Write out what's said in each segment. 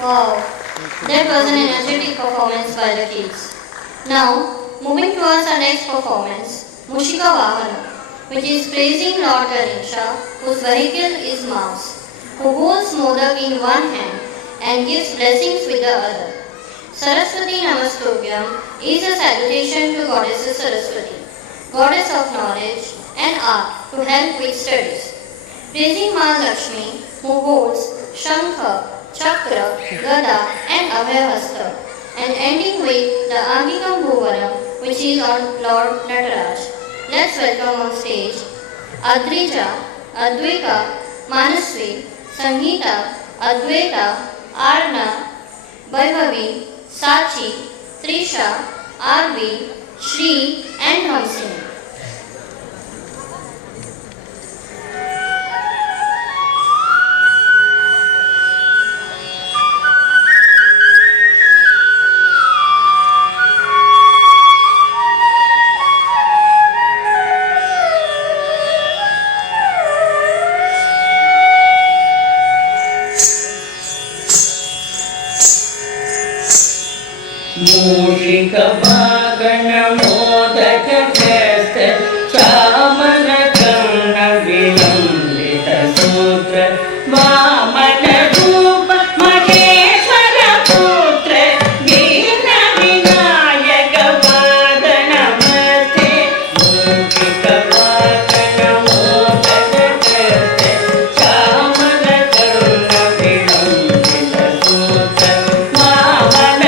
Wow, that was an energetic performance by the kids. Now, moving towards our next performance, Mushika Vahana, which is praising Lord Ganesha, whose vehicle is mouse, who holds modak in one hand and gives blessings with the other. Saraswati Namastokyam is a salutation to Goddess Saraswati, Goddess of knowledge and art to help with studies. Praising Ma Lakshmi, who holds Shankha, Chakra, Gada and Abhayahasta, and ending with the Angikam Bhuvanam, which is on Lord Nataraj. Let's welcome on stage Adrija, Advaita, Manasvi, Sangeeta, Advaita, Arna, Vaibhavi, Sachi, Trisha, Arvi, Shri and Hamsini. मूषिकवागण modak क्रस्त चामन कर्ण विलंबित सूत्र वामन रूप महेश्वर पुत्र दीन विनायक पाद नमस्ते मूषिकवागण मोदक क्रस्त चामन कर्ण विलंबित सूत्र Vaman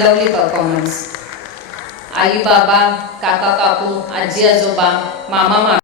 lovely performance. आई बाबा, काका काकू, आजी आजोबा, मामा मामी